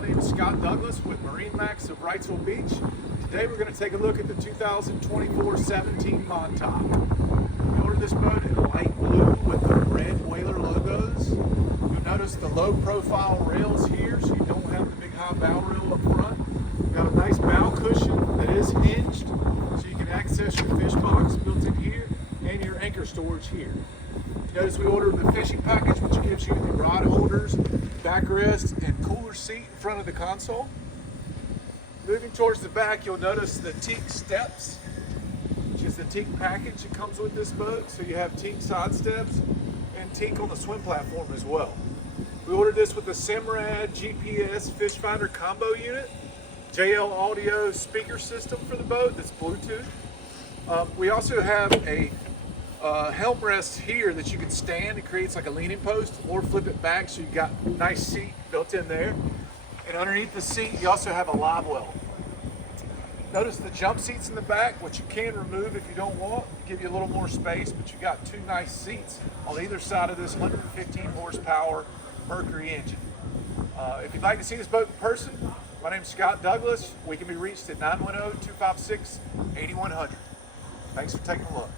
My name is Scott Douglas with MarineMax of Wrightsville Beach. Today we're going to take a look at the 2024-17 Montauk. We ordered this boat in light blue with the red whaler logos. You'll notice the low profile rails here, so you don't have the big high bow rail up front. We've got a nice bow cushion that is hinged, so you can access your fish box built in here and your anchor storage here. Notice we ordered the fishing package, which gives you the rod holders, backrest, and cooler seat in front of the console. Moving towards the back, you'll notice the teak steps, which is the teak package that comes with this boat. So you have teak side steps and teak on the swim platform as well. We ordered this with the Simrad GPS fish finder combo unit, JL audio speaker system for the boat that's Bluetooth. We also have a helm rest here that you can stand. It creates like a leaning post or flip it back, so you've got a nice seat built in there. And underneath the seat you also have a live well. Notice the jump seats in the back, which you can remove if you don't want, give you a little more space, but you've got two nice seats on either side of this 115 horsepower Mercury engine. If you'd like to see this boat in person, my name is Scott Douglas. We can be reached at 910-256-8100. Thanks for taking a look.